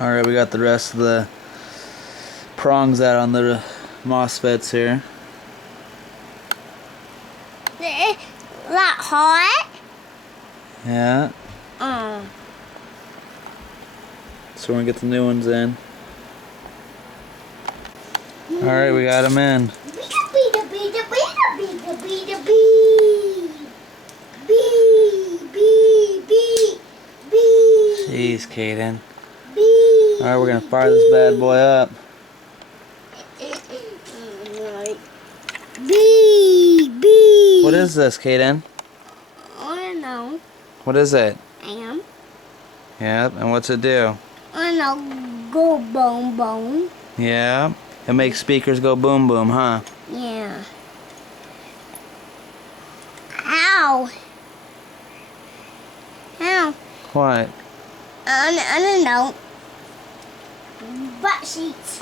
Alright, we got the rest of the prongs out on the MOSFETs here. That hot? Yeah. So we're gonna get the new ones in. Alright, we got them in. Jeez, Kaden. Alright, we're gonna fire this bad boy up. What is this, Kaden? I don't know. What is it? Amp. Yep, and what's it do? I don't know. Go boom boom. Yeah, it makes speakers go boom boom, huh? Yeah. Ow. Ow. What? I don't know. Butt sheets.